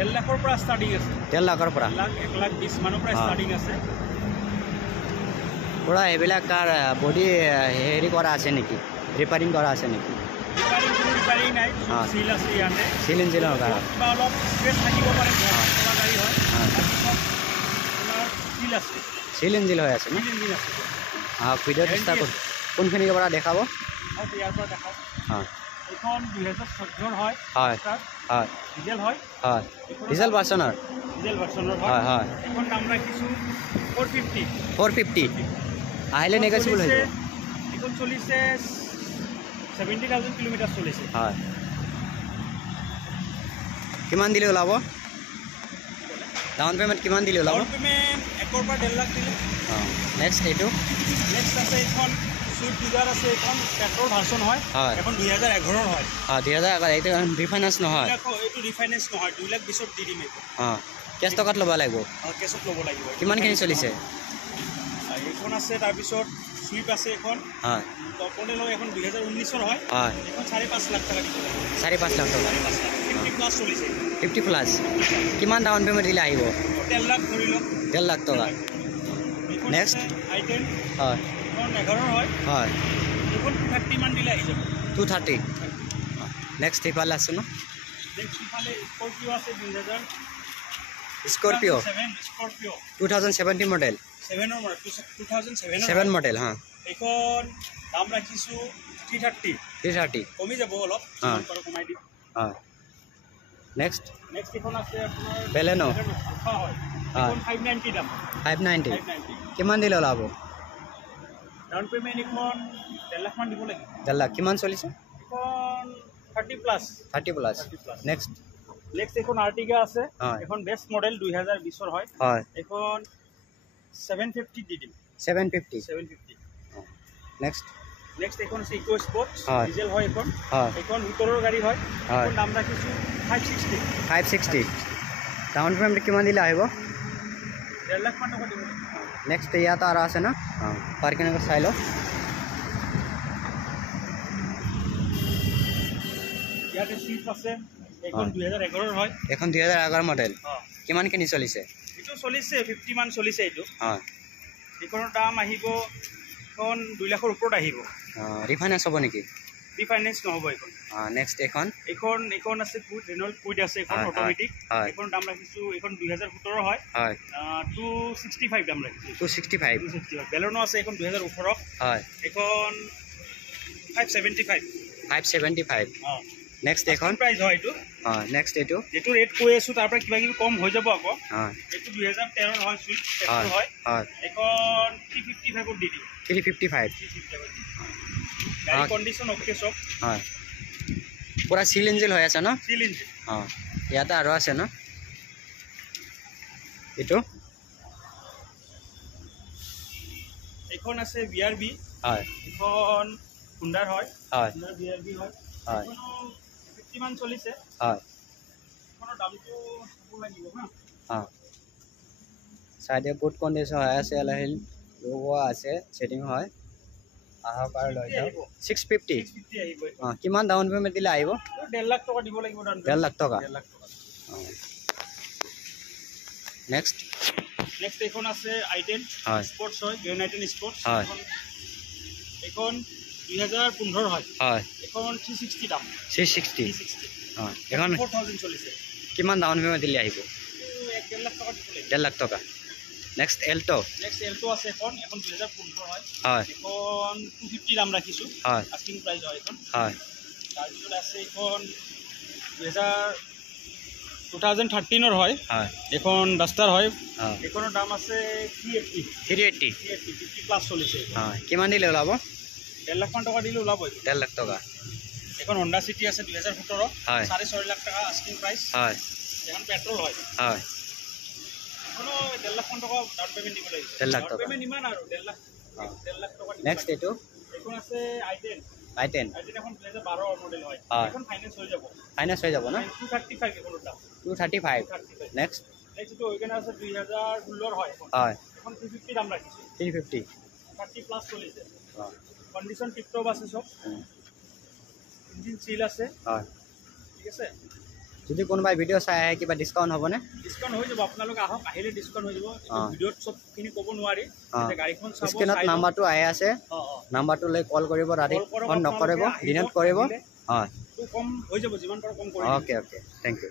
1.5 লাখৰ পৰা ষ্টাৰ্টিং আছে 1.5 লাখৰ পৰা 1,20,000 মানৰ পৰা ষ্টাৰ্টিং আছে পুৰা এইবিলাক কাৰ বডি হেৰি কৰা আছে নেকি ৰিপেয়াৰিং কৰা আছে নেকি ৰিপেয়াৰিং নাই সিল আছে ইয়াতে সিল ইঞ্জিনৰ কাৰ কিবা অলপ স্পেচ থাকিব পাৰে চলা গাড়ী হয় সিল আছে সিল ইঞ্জিন হৈ আছে না ভিডিঅ'টো ষ্টাৰ্ট কৰোঁ কোনখিনিৰ পৰা দেখাব ইয়াৰ পৰা দেখাওক এখন 2014 হয় হয় হয় ডিজেল হয় হয় ডিজেল ভাৰ্চনৰ হয় হয় এখন দাম ৰাখিছোঁ 450 আহিলে নেগেচিবল হৈ যাব এখন চলিছে 70,000 কিলোমিটাৰ চলিছে হয় কিমান দিলে ওলাব ডাউন পেমেণ্ট কিমান দিলে ওলাব ডাউন পেমেণ্ট 1 পৰা 1.5 লাখ দিলে নেক্সট এইটো নেক্সট আছে এখন সুইফট ডিজায়াৰ আছে এখন পেট্ৰল ভাৰ্চন হয় এখন 2011 হয় 2011 এইটো ৰিফাইনেন্স নহয় এইটো ৰিফাইনেন্স নহয় 2 লাখ 20 দি দিম এইটো কেছ টকাত ল'ব লাগিব কেছত ল'ব লাগিব কিমানখিনি চলিছে এইখন আছে তাৰপিছত সুইফট আছে এখন হয় তপনে লৈ এখন 2019 হয় এখন 5.5 লাখ টকা দিব লাগিব 5.5 লাখ টকা 50 প্লাছ চলিছে 50 প্লাছ কিমান ডাউন পেমেণ্ট দিলে আহিব 1.5 লাখ ধৰি লওক 1.5 লাখ টকা নেক্সট আইটেম হয় এখন 11 হয় হয় এখন 230 মান দিলে আহি যাব 230 নেক্সট ইফালে আছে ন নেক্সট ইফালে স্কৰপিঅ আছে 2000 স্কৰপিঅ 2017 মডেল 7 মডেল হা এখন দাম ৰাখিছোঁ 330 কমি যাব অলপ কমাই দিম হয় নেক্সট এখন আছে আপোনাৰ বেলেনো হয় এখন 590 দাম 590 কিমান দিলে ওলাব ডাউন পেমেণ্ট এখন 1.5 লাখ মান দিব লাগিব 1.5 লাখ কিমান চলিছে এখন 30 প্লাছ নেক্সট এখন আৰ্টিগা আছে এখন বেষ্ট মডেল 2020 হয় এখন 750 দি দিম 750 নেক্সট এখন আছে ইকো স্পৰ্টছ ডিজেল হয় এখন ভিতৰৰ গাড়ী হয় এখন দাম ৰাখিছোঁ 560 ডাউন পেমেণ্ট কিমান দিলে আহিব 1.5 লাখ মান টকা দিব নেক্সট ইয়াত আৰু আছে না পাৰ্কিং আগত চাই লওক ইয়াতে সুইফট আছে এখন 2011 হয় এখন 2011 মডেল কিমানখিনি চলিছে এইটো চলিছে 50 মান চলিছে এইটো হয় এইখনৰ দাম আহিব এখন 2 লাখৰ ওপৰত আহিব ৰিফাইনেন্স হ'ব নেকি ৰিফাইনেন্স নহ'ব এইখন নেক্সট এখন আছে ৰেনল্ট কুইড আছে এখন অট'মেটিক এইখন দাম ৰাখিছোঁ এইখন 2017 হয় 265 দাম ৰাখিছোঁ 265 বেলেনো আছে এখন 2018 হয় এইখন 575 নেক্সট এখন প্ৰাইস হয় এইটো নেক্সট এইটো যেটো ৰেট কৈ আছোঁ তাৰ পৰা কিবা কিবি কম হৈ যাব আকৌ এইটো 2013 হয় সুইফট পেট্ৰল হয় এখন 355 দি দিম 355 গাড়ী কণ্ডিশ্যন অ'কে চব হয় পুৰা সিল ইঞ্জিন হৈ আছে ন সিল ইঞ্জিন ইয়াতে আৰু আছে ন এইটো এখন আছে BRB হয় এখন হুন্ডাৰ হয় হুন্ডাৰ BRB হয় 50 মান চলিছে এখনৰ দামটো হ'ব লাগিব সাইডে গুড কন্ডিশন হৈ আছে এলহিল লোগো আছে সেটিং হয় আহক আৰু লৈ যাওক 650 আহিব কিমান ডাউন পেমেণ্ট দিলে আহিব 1.5 লাখ টকা দিব লাগিব ডাউন 1.5 লাখ টকা নেক্সট এখন আছে i10 স্পৰ্টছ হয় i10 স্পৰ্টছ এখন 2015 হয় এখন 360 দাম 360 এখন 4000 চলিছে কিমান ডাউন পেমেণ্ট দিলে আহিব 1.5 লাখ টকা দিব লাগিব 1.5 লাখ টকা নেক্সট এল্টো আছে এখন 2015 হয় এখন 250 দাম ৰাখিছোঁ আস্কিং প্ৰাইস হয় এখন তাৰপিছত আছে এখন 2013 হয় এখন ডাষ্টাৰ হয় এখনৰ দাম আছে 380 50 প্লাছ চলিছে কিমান দিলে ওলাব 1.5 লাখ মান টকা দিলে ওলাব 1.5 লাখ টকা এখন হন্ডা সিটি আছে 2017 6.5 লাখ টাকা আস্কিং প্ৰাইস এখন পেট্ৰল হয় এখনো 1.5 লাখ মান টকা ডাউন পেমেণ্ট দিব লাগিব 1.5 লাখ টকা পেমেণ্ট ইমান আৰু 1.5 লাখ টকা নেক্সট এইটো এখন আছে i10 এখন 2012 মডেল হয় এখন ফাইনান্স হৈ যাব না 235 এখনৰ দাম 235 নেক্সট এইটো ওইখানে আছে 2016 হয় এখন 350 দাম ৰাখিছোঁ 350 30 প্লাস চলিছে কন্ডিশন টিপটপ আছে সব ইঞ্জিন সিল আছে ঠিক আছে যদি কোনোবাই ভিডিঅ' চাই আহে কিবা ডিছকাউণ্ট হ'বনে? ডিছকাউণ্ট হৈ যাব, আপোনালোকে আহক, আহিলে ডিছকাউণ্ট হৈ যাব। ভিডিঅ'ত চবখিনি ক'ব নোৱাৰি, গাড়ীখন চাব। স্ক্ৰীনত নাম্বাৰটো আহি আছে, নাম্বাৰটোলৈ কল কৰিব, ৰাতি ফোন নকৰিব, দিনত কৰিব। হয়, কম হৈ যাব, যিমান পাৰোঁ কম কৰিব। Okay, thank U.